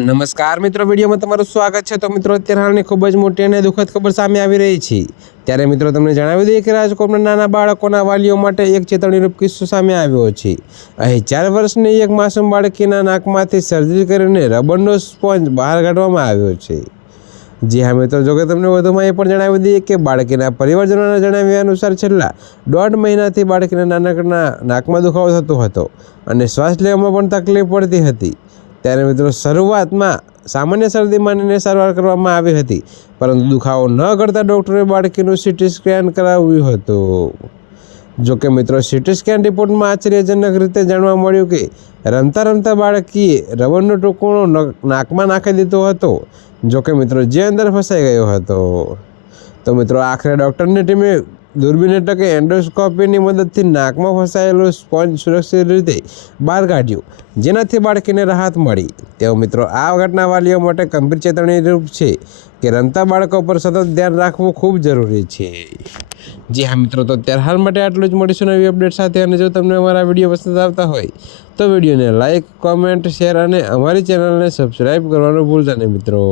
નમસ્કાર મિત્રો, વિડીયોમાં તમારું સ્વાગત છે। તો મિત્રો, અત્યારે હાલની ખૂબ જ મોટી અને દુઃખદ ખબર સામે આવી રહી છે। ત્યારે મિત્રો તમને જણાવી દઈએ કે રાજકોટના નાના બાળકોના વાલીઓ માટે એક ચેતવણીરૂપ કિસ્સો સામે આવ્યો છે। અહીં 4 વર્ષની એક માસૂમ બાળકીના નાકમાંથી સર્જરી કરીને રબરનો સ્પોન્જ બહાર કાઢવામાં આવ્યો છે। જી હા મિત્રો, જોકે તમને વધુમાં એ પણ જણાવી દઈએ કે બાળકીના પરિવારજનોના જણાવ્યા અનુસાર છેલ્લા 1.5 મહિનાથી બાળકીના નાનકડા નાકમાં દુખાવો થતો હતો અને શ્વાસ લેવામાં પણ તકલીફ પડતી હતી। ત્યારે મિત્રો શરૂઆતમાં સામાન્ય શરદી માનીને સારવાર કરવામાં આવી હતી, પરંતુ દુખાવો ન કરતા ડૉક્ટરે બાળકીનું સીટી સ્કેન કરાવ્યું હતું। જોકે મિત્રો સીટી સ્કેન રિપોર્ટમાં આશ્ચર્યજનક રીતે જાણવા મળ્યું કે રમતા રમતા બાળકીએ રબરનો ટુકડો નાકમાં નાખી દીધો હતો, જોકે મિત્રો જે અંદર ફસાઈ ગયો હતો। તો મિત્રો આખરે ડૉક્ટરની ટીમે દૂરબીન એટલે કે એન્ડોસ્કોપીની મદદથી નાકમાં ફસાયેલું સ્પોન્જ સુરક્ષિત રીતે બહાર કાઢ્યું, જેનાથી બાળકીને રાહત મળી। તેઓ મિત્રો આ ઘટના વાલીઓ માટે ગંભીર ચેતવણીરૂપ છે કે રમતા બાળકો પર સતત ધ્યાન રાખવું ખૂબ જરૂરી છે। જી હા મિત્રો, તો અત્યારે હાલ માટે આટલું જ। મળીશું નવી અપડેટ સાથે। અને જો તમને અમારા વિડીયો પસંદ આવતા હોય તો વિડીયોને લાઇક, કોમેન્ટ, શેર અને અમારી ચેનલને સબસ્ક્રાઈબ કરવાનું ભૂલતા નહીં મિત્રો।